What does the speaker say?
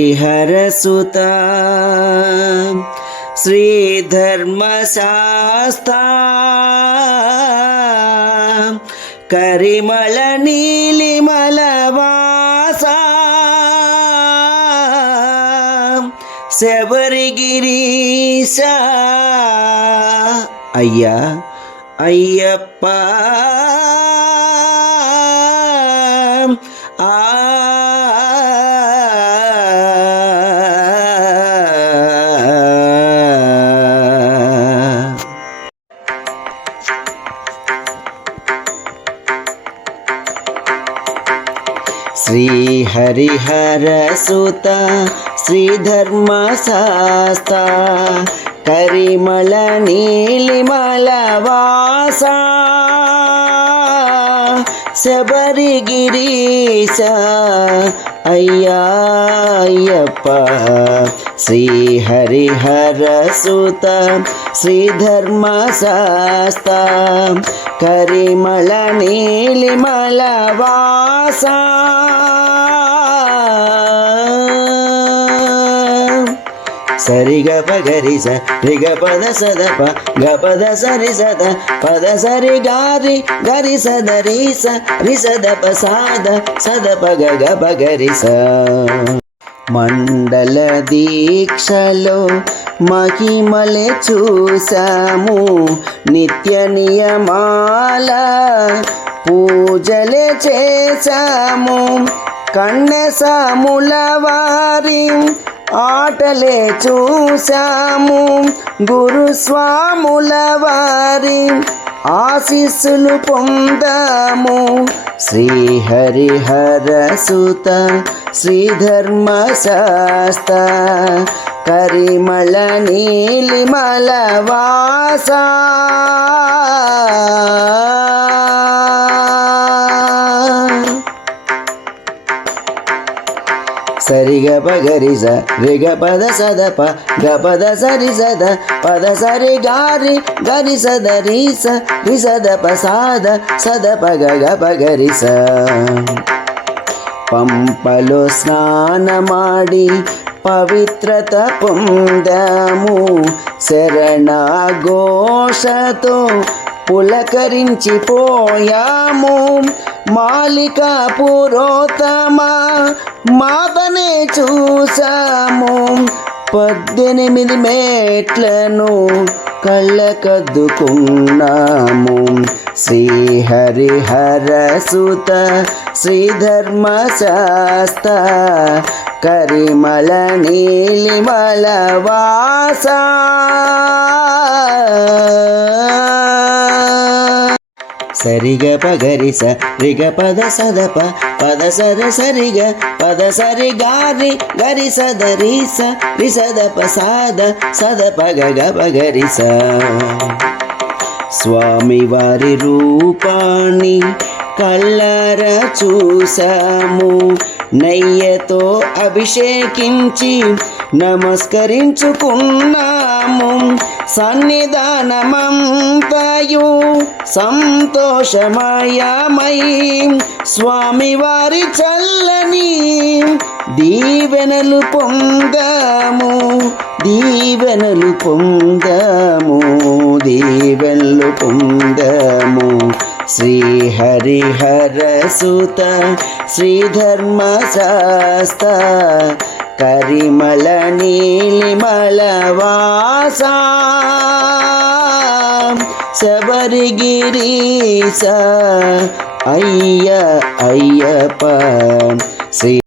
श्रीहरिहरसुता श्रीधर्मशास्ता करिमलनीलिमलवासा శబరిగిరీశ అయ్యా అయ్యప్ప ఆ శ్రీహరిహరసుత శ్రీధర్మశాస్త కరిమల నీలిమల వాస శబరిగిరీశ అయ్యాయ్యప్ప శ్రీహరిహరసుత శ్రీధర్మశాస్త కరిమల నీలిమల సరిగ పగరి స రిగ పద సద ప గ పద సరి సద పద సరి గారి గరి సద రి స రి సద ప సాద సద పగ గ పగరి స మండల దీక్షలో మహిమలే చూసాము నిత్య నియమాల పూజలే చేశాము. కన్నెసాముల వారి ఆటలే చూశాము గురుస్వాముల వారి ఆశీస్సులు పొందాము. శ్రీహరిహర సుత శ్రీధర్మశాస్త కరిమల నీలిమల వాసా. సరిగ పగరి స రిగ పద సద ప గ పద సరి సద పద సరి గారి గరి సద రి స రి సద ప సాద సద పగ గ పగరి స. పంపలో స్నానమాడి పవిత్రత పొందాము శరణ ఘోషతో పులకరించిపోయాము. మాలిక పురోతమా మాతనే చూసాము పద్దెనిమిది మేట్లను కళ్ళకద్దుకున్నాము. శ్రీహరిహర సుత శ్రీధర్మశాస్త కరిమల నీలిమల వాసా. సరిగ పగరి స రిగ పద సద ప పద సర సరిగ పద సరి గారి గరి సద రి స రి సద ప సాద సద పగ గ పగరి స స్వామివారి రూపాన్ని కళ్ళార చూసాము నెయ్యతో అభిషేకించి నమస్కరించుకున్నా సన్నిధానమంతయు సంతోషమయమై స్వామివారి చల్లని దీవెనలు పొందాము దీవెనలు పొందాము దీవెనలు పొందాము. శ్రీహరిహర సుత శ్రీధర్మశాస్త కరిమల నీలిమల వాస శబరిగిరీస అయ్య అయ్యప్ప శ్రీ